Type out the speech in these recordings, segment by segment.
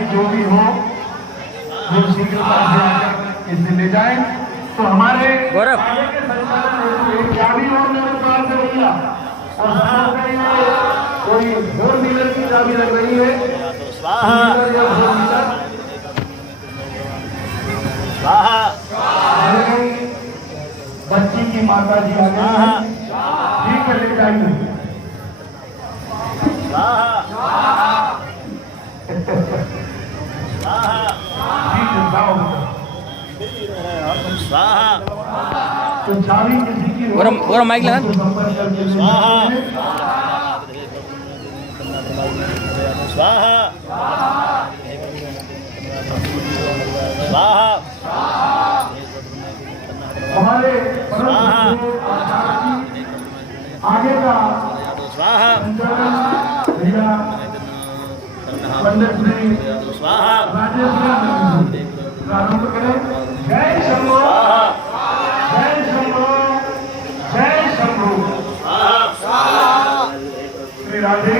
भाई जो भी हो वो शीघ्रता से आकर इसे ले जाए। तो हमारे आगे के संचालन हेतु क्या भी हो मेरे द्वार से भैया, और कोई 4 व्हीलर की चाबी लग रही है, 4 व्हीलर बच्ची की माता जी आ गई है, ठीक है ले जाइए। ठीक है जाओ। तो चाबी किसी की और माइक लगा संपर्क करके हमारे आगे का भैया पंडित जी राजेश प्रारंभ करें। जय शंभो, जय शंभो, जय शंभो। श्री राधे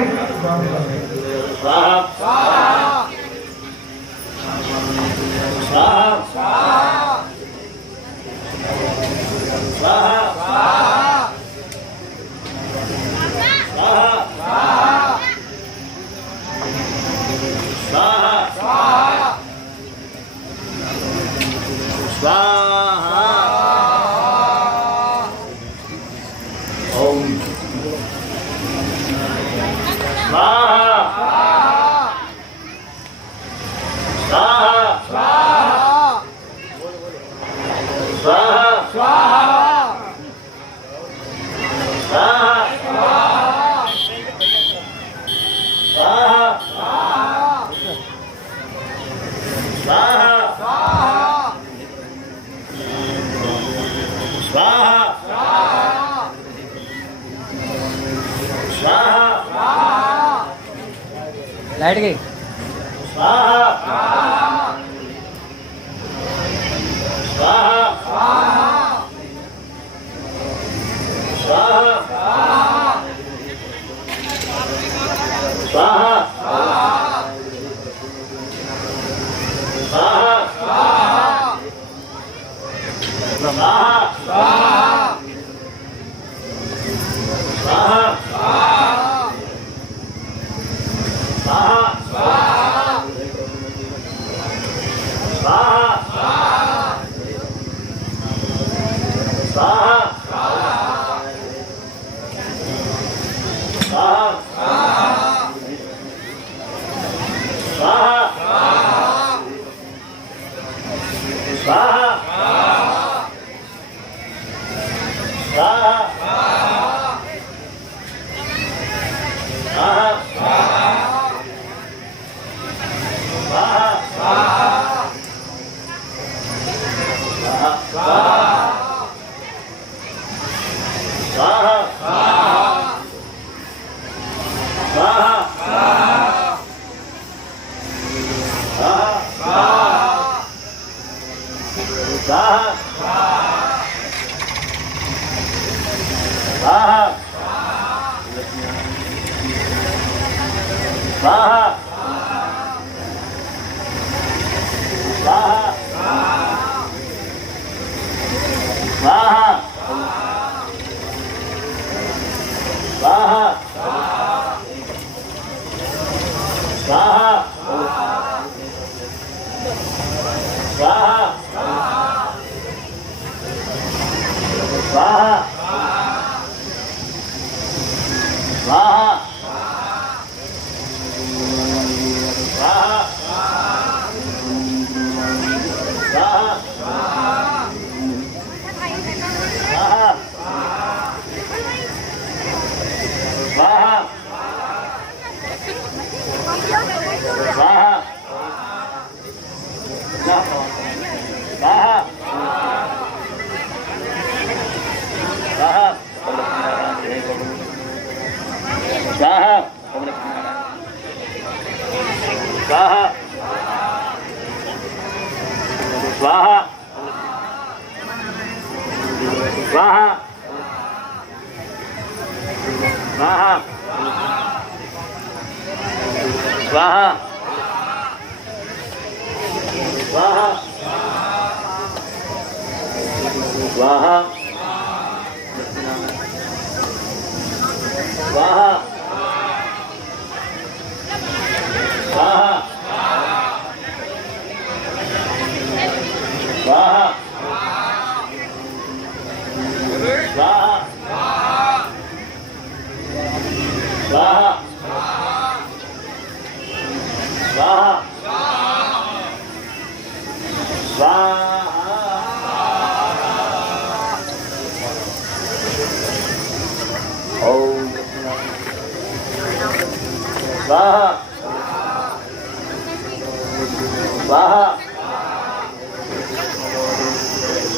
लाइट गई। स्वाहा स्वाहा स्वाहा स्वाहा स्वाहा स्वाहा स्वाहा स्वाहा ओम स्वाहा स्वाहा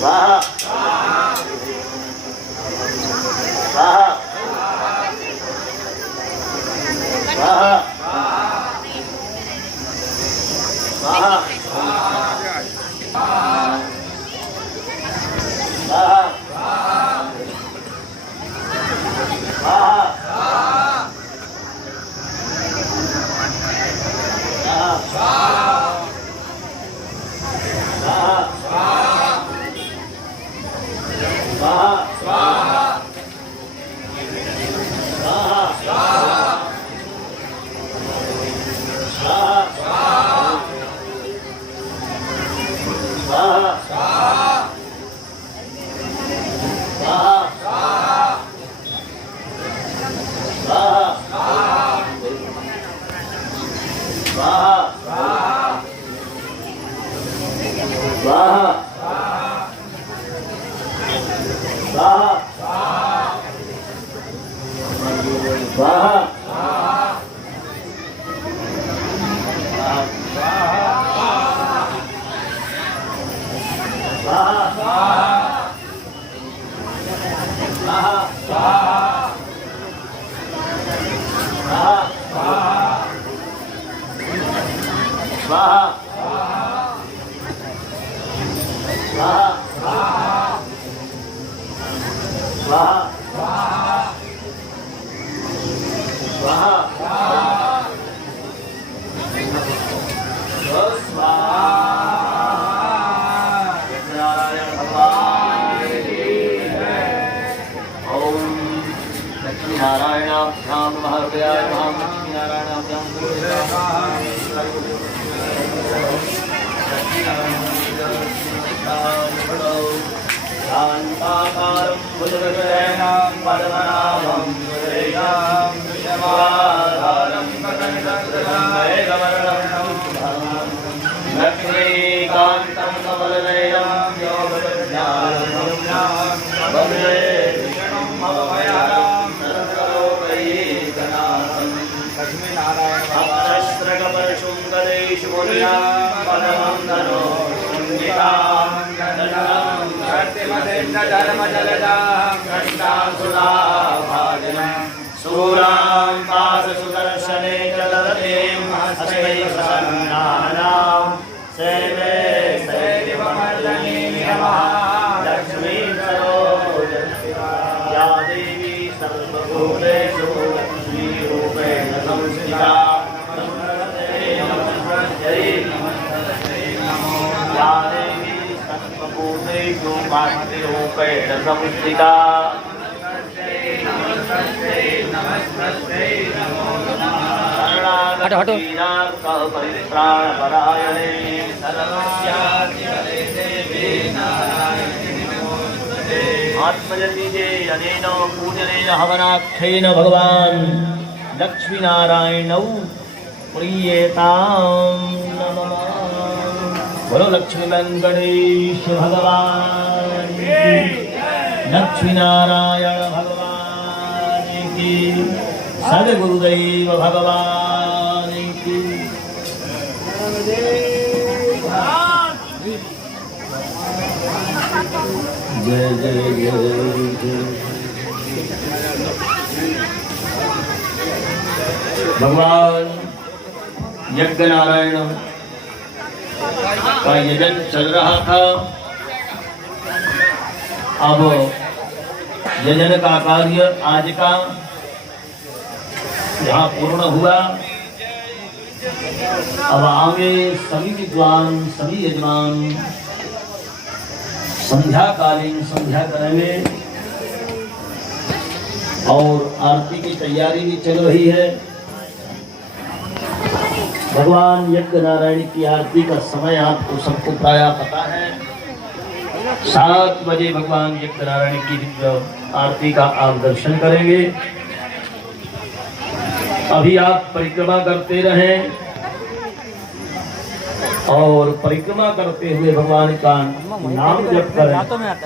स्वाहा स्वाहा स्वाहा स्वाहा हटो अनेन पूजनेन हवनाख्येन भगवान लक्ष्मी नारायण प्रियेतां नमः। बोलो लक्ष्मी वेंकटेश भगवान की, लक्ष्मी नारायण भगवान की, सद्गुरुदेव भगवान की। जय जय जय भगवान यज्ञ नारायण का यजन चल रहा था। अब यजन का कार्य आज का यहाँ पूर्ण हुआ। अब आगे सभी विद्वान, सभी यजमान संध्याकालीन संध्या करेंगे और आरती की तैयारी भी चल रही है। भगवान यज्ञ नारायण की आरती का समय आपको सबको प्रायः पता है। 7 बजे भगवान यज्ञ नारायण की दिव्य आरती का आप दर्शन करेंगे। अभी आप परिक्रमा करते रहें और परिक्रमा करते हुए भगवान का नाम जप करें।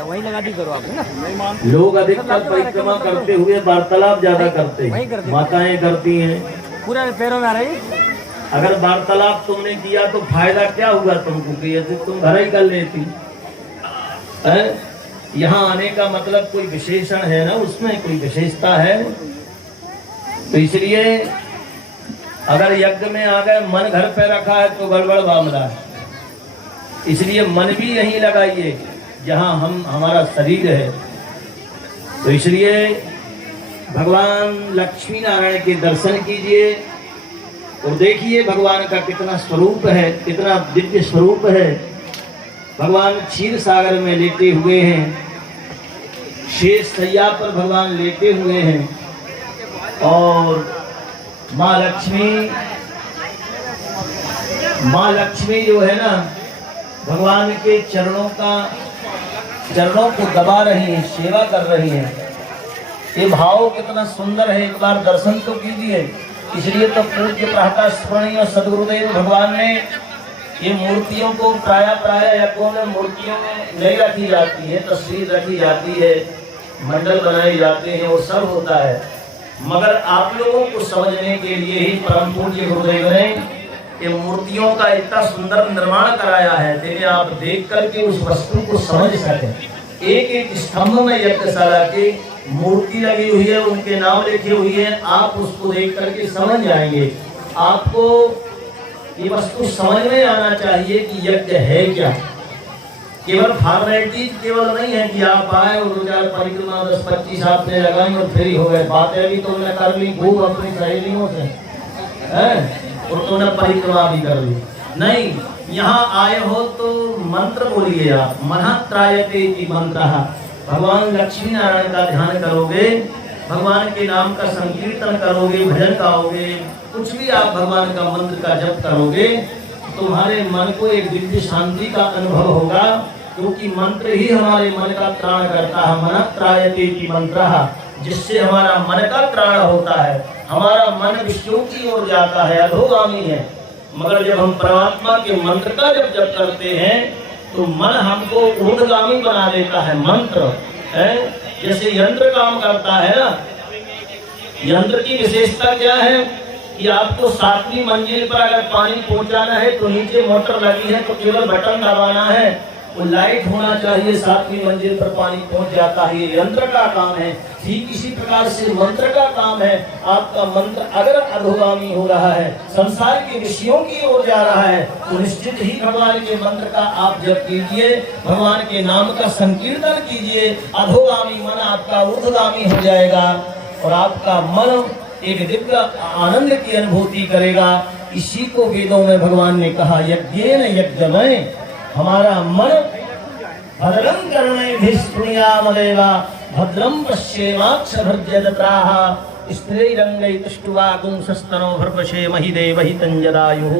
वही लगा दी करो आप ना। लोग अधिकतर परिक्रमा करते हुए वार्तालाप ज्यादा करते हैं, माताएं करती हैं। पूरा पैरों में आ रही। अगर वार्तालाप तुमने किया तो फायदा क्या हुआ तुमको कि यदि तुम घर ही कर लेती है? यहाँ आने का मतलब कोई विशेषण है ना, उसमें कोई विशेषता है। तो इसलिए अगर यज्ञ में आ गए, मन घर पे रखा है तो गड़बड़ मामला है। इसलिए मन भी यहीं लगाइए जहाँ हमारा शरीर है। तो इसलिए भगवान लक्ष्मी नारायण के दर्शन कीजिए और देखिए भगवान का कितना स्वरूप है, कितना दिव्य स्वरूप है। भगवान क्षीर सागर में लेटे हुए हैं, शेष सैया पर भगवान लेटे हुए हैं और माँ लक्ष्मी जो है ना, भगवान के चरणों को दबा रही है, सेवा कर रही है। ये भाव कितना सुंदर है, एक बार दर्शन तो कीजिए। इसलिए तो पूज्य प्रातः स्मरणीय सदगुरुदेव भगवान ने ये मूर्तियों को प्राय यज्ञों में मूर्तियों में नहीं रखी जाती है, तस्वीर रखी जाती है, मंडल बनाए जाते हैं, वो सब होता है। मगर आप लोगों को समझने के लिए ही परम पूज्य गुरुदेव ने ये मूर्तियों का इतना सुंदर निर्माण कराया है, जिन्हें आप देख करके उस वस्तु को समझ सकें। एक एक स्तंभ में यज्ञशाला की मूर्ति लगी हुई है, उनके नाम लिखे हुए हैं। आप उसको देख करके समझ जाएंगे। आपको ये वस्तु समझ में आना चाहिए कि यज्ञ है क्या। केवल फॉर्मेलिटी केवल नहीं है कि आप आए और 2-4 परिक्रमा 10-25 आपने लगाई और फ्री हो गए। बातें भी तुमने कर ली खूब अपनी सहेलियों से, और तुमने परिक्रमा भी कर ली। नहीं, यहाँ आए हो तो मंत्र बोलिए आप। मनःत्रायते इति मंत्रः। भगवान लक्ष्मी नारायण का ध्यान करोगे, भगवान के नाम का संकीर्तन करोगे, भजन गाओगे, कुछ भी आप भगवान का मंत्र का जप करोगे, तुम्हारे मन को एक दिव्य शांति का अनुभव होगा, क्योंकि मंत्र ही हमारे मन का त्राण करता है। मनःत्रायते इति मंत्रः, जिससे हमारा मन का त्राण होता है। हमारा मन विष्णु की ओर जाता है, अधोगामी है। मगर जब हम परमात्मा के मंत्र का जब जप करते हैं तो मन हमको ऊर्ध्वगामी बना देता है। मंत्र है जैसे यंत्र काम करता है ना। यंत्र की विशेषता क्या है कि आपको 7वीं मंजिल पर अगर पानी पहुंचाना है तो नीचे मोटर लगी है तो केवल बटन दबाना है, वो लाइट होना चाहिए, 7वीं मंजिल पर पानी पहुंच जाता है। ये यंत्र का काम है। ठीक इसी प्रकार से मंत्र का काम है। आपका मंत्र अगर अधोगामी हो रहा है, संसार के विषयों की ओर जा रहा है, तो निश्चित ही भगवान के मंत्र का आप जप कीजिए, भगवान के नाम का संकीर्तन कीजिए। अधोगामी मन आपका ऊर्ध्वगामी हो जाएगा और आपका मन एक दिव्य आनंद की अनुभूति करेगा। इसी को वेदों में भगवान ने कहा, यज्ञेन यज्ञमय। हमारा मन भद्रं कर्णेभिः शृणुयामदेवा भद्रं पश्येमाक्षभर्जत्राः स्त्रीरंगैः तुष्टुवा गुंसस्तनो भर्पशेमहि देवहि तंजदायुः।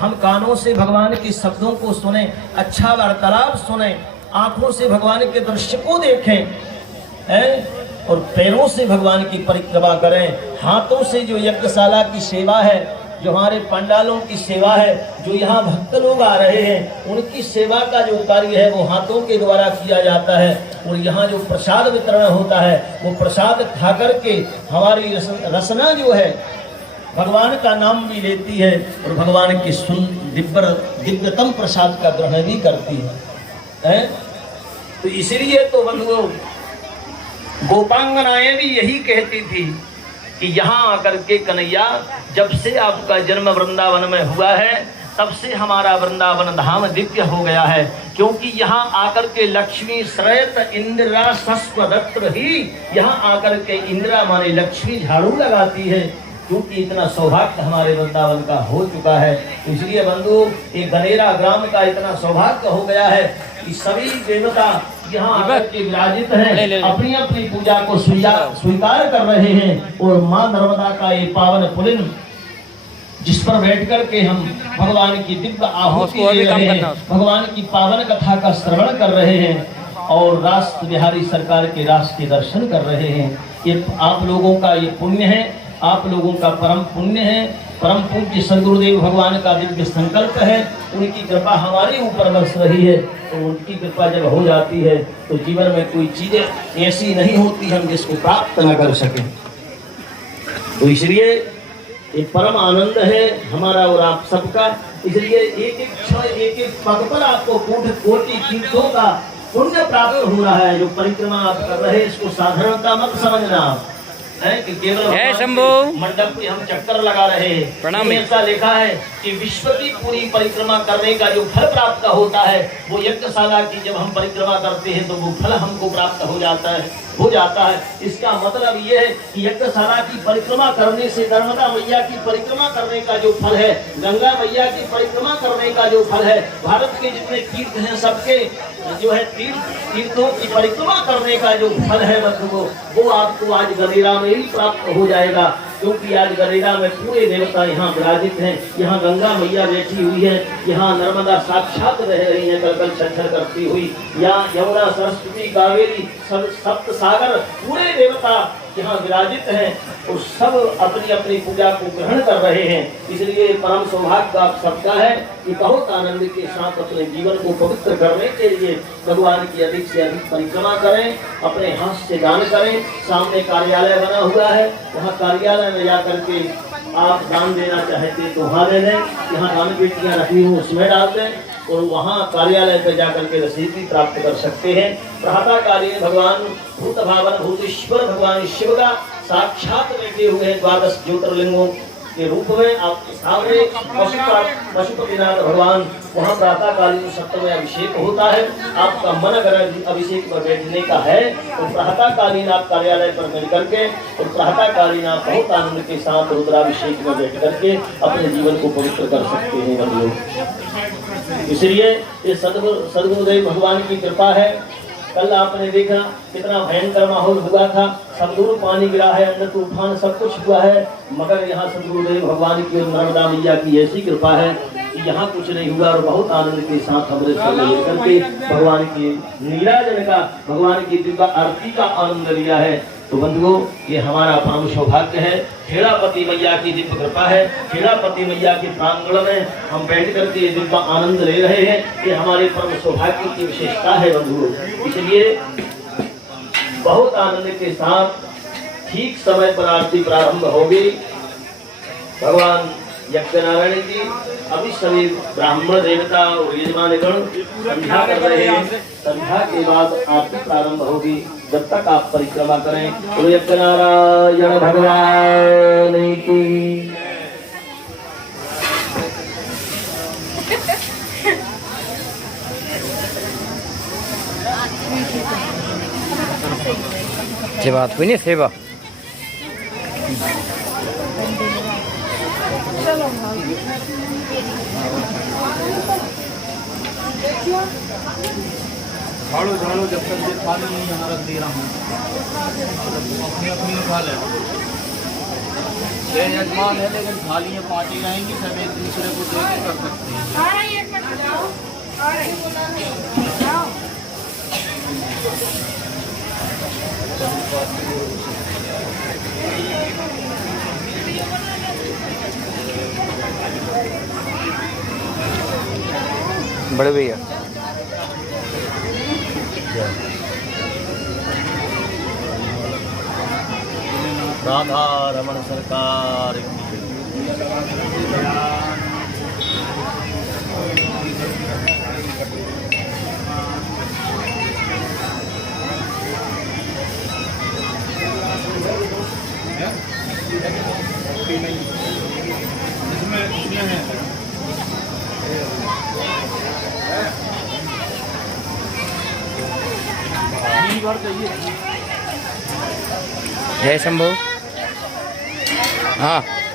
हम कानों से भगवान के शब्दों को सुने, अच्छा वार्तालाप सुने, आंखों से भगवान के दृश्य को देखें, और पैरों से भगवान की परिक्रमा करें। हाथों से जो यज्ञशाला की सेवा है, जो हमारे पंडालों की सेवा है, जो यहाँ भक्त लोग आ रहे हैं, उनकी सेवा का जो कार्य है वो हाथों के द्वारा किया जाता है। और यहाँ जो प्रसाद वितरण होता है, वो प्रसाद खा करके हमारी रसना जो है भगवान का नाम भी लेती है और भगवान की दिव्यतम प्रसाद का ग्रहण भी करती है। तो इसलिए तो बंधुओं, गोपांगनाएं भी यही कहती थी कि यहाँ आकर के कन्हैया, जब से आपका जन्म वृंदावन में हुआ है तब से हमारा वृंदावन धाम दिव्य हो गया है। क्योंकि यहाँ आकर के लक्ष्मी श्रेत इंदिरा सस्वदत्र ही, यहाँ आकर के इंदिरा माने लक्ष्मी झाड़ू लगाती है। क्योंकि इतना सौभाग्य हमारे वृंदावन का हो चुका है। इसलिए बंधु ये गनेरा ग्राम का इतना सौभाग्य हो गया है कि सभी देवता यहाँ आकर के विराजित हैं, अपनी अपनी पूजा को स्वीकार कर रहे हैं। और माँ नर्मदा का ये पावन पुलिन जिस पर बैठ कर के हम भगवान की दिव्य आहुति दे रहे हैं, भगवान की पावन कथा का श्रवण कर रहे हैं और राष्ट्र बिहारी सरकार के राष्ट्र के दर्शन कर रहे हैं। ये आप लोगों का ये पुण्य है, आप लोगों का परम पुण्य है। परम पूज्य सदगुरुदेव भगवान का दिव्य संकल्प है, उनकी कृपा हमारे ऊपर बरस रही है। तो उनकी कृपा जब हो जाती है तो जीवन में कोई चीजें ऐसी नहीं होती हम जिसको प्राप्त न कर सके। तो इसलिए ये परम आनंद है हमारा और आप सबका। इसलिए एक एक क्षण एक एक पग पर आपको कोटि तीर्थों का पुण्य प्राप्त हो रहा है। जो परिक्रमा आप कर रहे हैं इसको साधारणता मत समझना है कि केवल मंडप पे हम चक्कर लगा रहे हैं। ऐसा लिखा है कि विश्व की पूरी परिक्रमा करने का जो फल प्राप्त होता है वो यज्ञशाला की जब हम परिक्रमा करते हैं तो वो फल हमको प्राप्त हो जाता है। इसका मतलब ये है कि यज्ञशाला की परिक्रमा करने से नर्मदा मैया की परिक्रमा करने का जो फल है, गंगा मैया की परिक्रमा करने का जो फल है, भारत के जितने तीर्थ हैं सबके जो है तीर्थों की परिक्रमा करने का जो फल है वो आपको आज गनेरा में ही प्राप्त हो जाएगा। क्योंकि आज गनेरा में पूरे देवता यहाँ विराजित हैं। यहाँ गंगा मैया बैठी हुई है, यहाँ नर्मदा साक्षात रह रही है कलकल छलछल करती हुई। यहाँ यमुना सरस्वती कावेरी सप्त सागर पूरे देवता यहाँ विराजित हैं और सब अपनी अपनी पूजा को ग्रहण कर रहे हैं। इसलिए परम सौभाग्य आप सबका है कि बहुत आनंद के साथ अपने जीवन को पवित्र करने के लिए भगवान की अधिक से अधिक परिक्रमा करें, अपने हाथ से दान करें। सामने कार्यालय बना हुआ है, वहाँ कार्यालय में जाकर के आप दान देना चाहते तो वहाँ दे दें। यहाँ दान पेटियाँ रखी हुई उसमें डाल दें और वहाँ कार्यालय पर जाकर के रसीद भी प्राप्त कर सकते हैं। प्रातःकालीन भगवान भूत भावन भूतेश्वर भगवान शिव का साक्षात बैठे हुए हैं 12 ज्योतिर्लिंगों के रूप में आपके सामने। पशुपतिनाथ भगवान वहाँ प्रातःकालीन सप्तमय अभिषेक होता है। आपका मन अगर अभिषेक पर बैठने का है तो प्रातःकालीन आप कार्यालय पर मिल करके और प्रातःकालीन आप बहुत आनंद के साथ रुद्राभिषेक में बैठ करके अपने जीवन को पवित्र कर सकते हैं बंधुओं। इसलिए ये सदगुरुदेव भगवान की कृपा है। कल आपने देखा कितना भयंकर माहौल हुआ था, सब दूर पानी गिरा है, अंदर तूफान सब कुछ हुआ है, मगर यहाँ सदगुरुदेव भगवान की और नर्मदा मैया की ऐसी कृपा है कि यहाँ कुछ नहीं हुआ और बहुत आनंद के साथ हमने सब लेकर के भगवान की नीराजन का, भगवान की दिव्य आरती का आनंद लिया है। तो बंधुओं ये हमारा परम सौभाग्य है। खेड़ापति मैया की दिव्य कृपा है। खेड़ापति मैया के प्रांगण में हम बैठ करके ये दिव्य आनंद ले रहे हैं। ये हमारे परम सौभाग्य की विशेषता है बंधुओं। इसलिए बहुत आनंद के साथ ठीक समय पर आरती प्रारंभ होगी। भगवान यज्ञनारायण जी अभी सभी ब्राह्मण देवता और यजमानगण संध्या कर रहे हैं। संध्या के बाद आरती प्रारंभ होगी। जब तक आप परिक्रमा करें तो यज्ञनारायण भगवान की सेवा हुई नहीं सेवा झाड़ो झाड़ो जब तक ये थाली नहीं यहाँ रख दे रहा हूँ अपनी अपनी उठा ले। यजमान है लेकिन थालियाँ पार्टी रहेंगी, सब एक दूसरे को दे के कर सकते हैं। बड़े भैया राधा रमन सरकार जय शंभू। हाँ